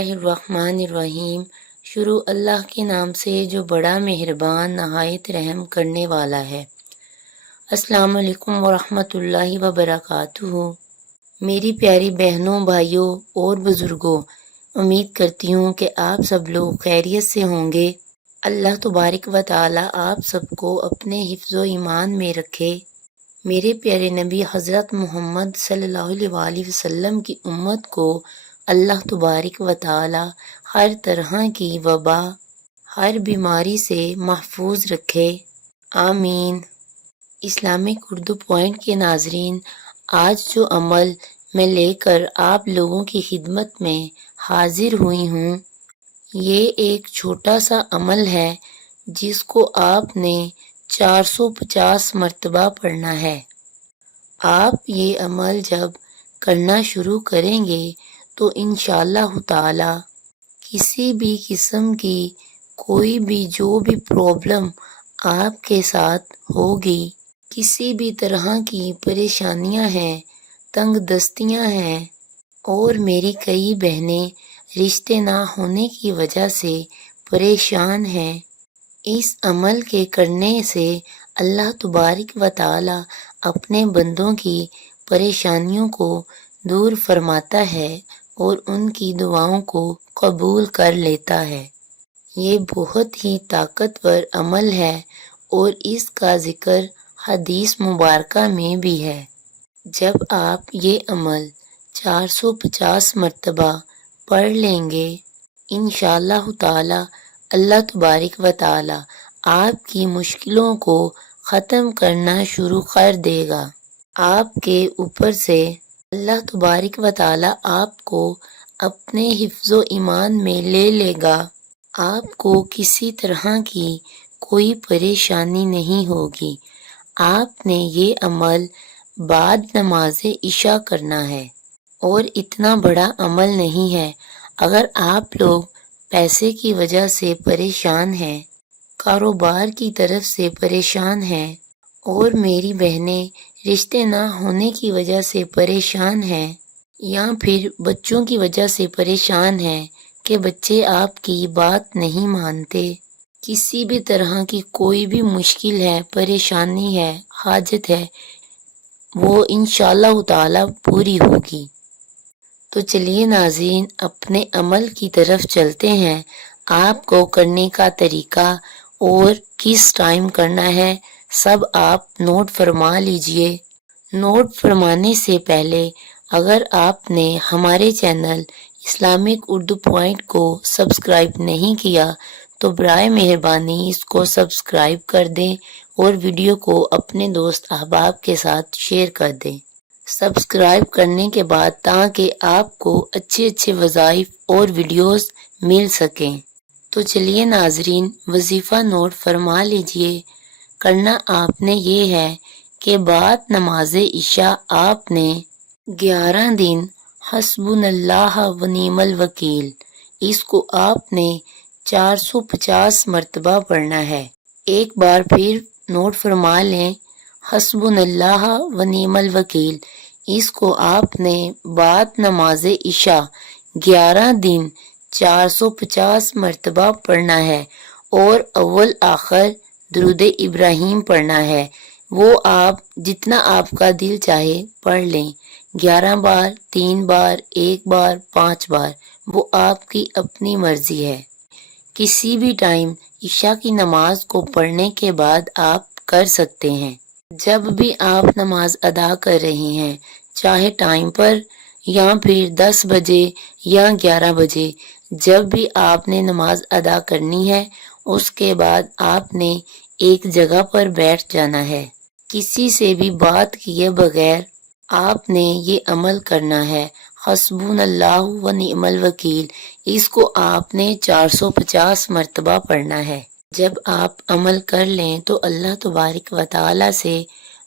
اللہ الرحمن الرحیم۔ شروع اللہ کے نام سے جو بڑا مہربان نہایت رحم کرنے والا ہے۔ السلام علیکم ورحمۃ اللہ وبرکاتہ۔ میری پیاری بہنوں، بھائیوں اور بزرگوں، امید کرتی ہوں کہ آپ سب لوگ خیریت سے ہوں گے۔ اللہ تبارک و تعالی آپ سب کو اپنے حفظ و ایمان میں رکھے۔ میرے پیارے نبی حضرت محمد صلی اللہ علیہ وآلہ وسلم کی امت کو اللہ تبارک و تعالی ہر طرح کی وبا، ہر بیماری سے محفوظ رکھے، آمین۔ اسلامک اردو پوائنٹ کے ناظرین، آج جو عمل میں لے کر آپ لوگوں کی خدمت میں حاضر ہوئی ہوں، یہ ایک چھوٹا سا عمل ہے جس کو آپ نے 450 مرتبہ پڑھنا ہے۔ آپ یہ عمل جب کرنا شروع کریں گے تو انشاءاللہ تعالی کسی بھی قسم کی کوئی بھی جو بھی پرابلم آپ کے ساتھ ہوگی، کسی بھی طرح کی پریشانیاں ہیں، تنگ دستیاں ہیں، اور میری کئی بہنیں رشتے نہ ہونے کی وجہ سے پریشان ہیں، اس عمل کے کرنے سے اللہ تبارک و تعالی اپنے بندوں کی پریشانیوں کو دور فرماتا ہے اور ان کی دعاؤں کو قبول کر لیتا ہے۔ یہ بہت ہی طاقتور عمل ہے اور اس کا ذکر حدیث مبارکہ میں بھی ہے۔ جب آپ یہ عمل 450 مرتبہ پڑھ لیں گے، انشاءاللہ تعالی اللہ تبارک و تعالی آپ کی مشکلوں کو ختم کرنا شروع کر دے گا۔ آپ کے اوپر سے اللہ تبارک و تعالی آپ کو اپنے حفظ و ایمان میں لے لے گا۔ آپ کو کسی طرح کی کوئی پریشانی نہیں ہوگی۔ آپ نے یہ عمل بعد نماز عشاء کرنا ہے اور اتنا بڑا عمل نہیں ہے۔ اگر آپ لوگ پیسے کی وجہ سے پریشان ہیں، کاروبار کی طرف سے پریشان ہیں، اور میری بہنیں رشتے نہ ہونے کی وجہ سے پریشان ہیں، یا پھر بچوں کی وجہ سے پریشان ہیں کہ بچے آپ کی بات نہیں مانتے، کسی بھی طرح کی کوئی بھی مشکل ہے، پریشانی ہے، حاجت ہے، وہ انشاءاللہ تعالی پوری ہوگی۔ تو چلیے ناظرین، اپنے عمل کی طرف چلتے ہیں۔ آپ کو کرنے کا طریقہ اور کس ٹائم کرنا ہے سب آپ نوٹ فرما لیجئے۔ نوٹ فرمانے سے پہلے اگر آپ نے ہمارے چینل اسلامک اردو پوائنٹ کو سبسکرائب نہیں کیا تو برائے مہربانی اس کو سبسکرائب کر دیں اور ویڈیو کو اپنے دوست احباب کے ساتھ شیئر کر دیں، سبسکرائب کرنے کے بعد، تاکہ آپ کو اچھے اچھے وظائف اور ویڈیوز مل سکیں۔ تو چلیے ناظرین، وظیفہ نوٹ فرما لیجئے۔ کرنا آپ نے یہ ہے کہ بعد نماز عشاء آپ نے 11 دن حسبنا اللہ و نعم الوکیل، اس کو آپ نے 450 مرتبہ پڑھنا ہے۔ ایک بار پھر نوٹ فرما لیں، حسبنا اللہ و نعم الوکیل، اس کو آپ نے بعد نماز عشاء 11 دن 450 مرتبہ پڑھنا ہے، اور اول آخر درود ابراہیم پڑھنا ہے۔ وہ آپ جتنا آپ کا دل چاہے پڑھ لیں، 11 بار، 3 بار، 1 بار، 5 بار، وہ آپ کی اپنی مرضی ہے۔ کسی بھی ٹائم عشاء کی نماز کو پڑھنے کے بعد آپ کر سکتے ہیں۔ جب بھی آپ نماز ادا کر رہے ہیں، چاہے ٹائم پر یا پھر 10 بجے یا 11 بجے، جب بھی آپ نے نماز ادا کرنی ہے، اس کے بعد آپ نے ایک جگہ پر بیٹھ جانا ہے۔ کسی سے بھی بات کیے بغیر آپ نے یہ عمل کرنا ہے، حسبنا اللہ و نعم الوکیل، اس کو آپ نے 450 مرتبہ پڑھنا ہے۔ جب آپ عمل کر لیں تو اللہ تبارک و تعالی سے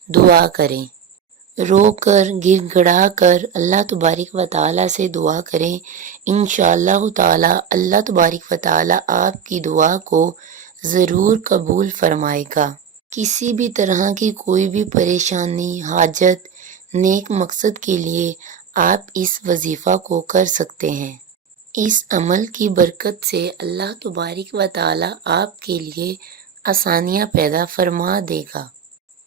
دعا کریں، رو کر گر گڑا کر اللہ تبارک و تعالی سے دعا کریں۔ انشاءاللہ تعالی اللہ تبارک و تعالی آپ کی دعا کو ضرور قبول فرمائے گا۔ کسی بھی طرح کی کوئی بھی پریشانی، حاجت، نیک مقصد کے لیے آپ اس وظیفہ کو کر سکتے ہیں۔ اس عمل کی برکت سے اللہ تبارک و تعالی آپ کے لیے آسانیاں پیدا فرما دے گا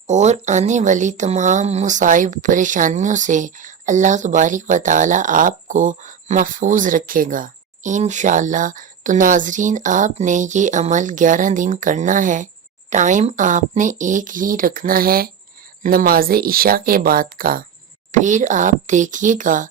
اور آنے والی تمام مصائب پریشانیوں سے اللہ تبارک و تعالی آپ کو محفوظ رکھے گا انشاءاللہ۔ تو ناظرین، آپ نے یہ عمل 11 دن کرنا ہے۔ ٹائم آپ نے ایک ہی رکھنا ہے، نماز عشاء کے بعد کا۔ پھر آپ دیکھیے گا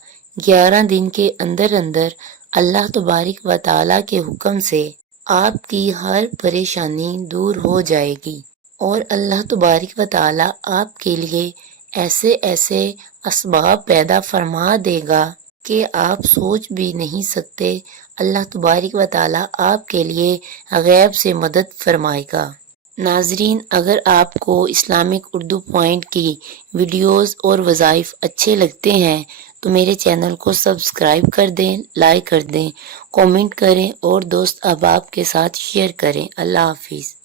11 دن کے اندر اندر اللہ تبارک و تعالی کے حکم سے آپ کی ہر پریشانی دور ہو جائے گی اور اللہ تبارک و تعالی آپ کے لیے ایسے ایسے اسباب پیدا فرما دے گا کہ آپ سوچ بھی نہیں سکتے۔ اللہ تبارک و تعالی آپ کے لیے غیب سے مدد فرمائے گا۔ ناظرین، اگر آپ کو اسلامک اردو پوائنٹ کی ویڈیوز اور وظائف اچھے لگتے ہیں تو میرے چینل کو سبسکرائب کر دیں، لائک کر دیں، کومنٹ کریں اور دوست احباب کے ساتھ شیئر کریں۔ اللہ حافظ۔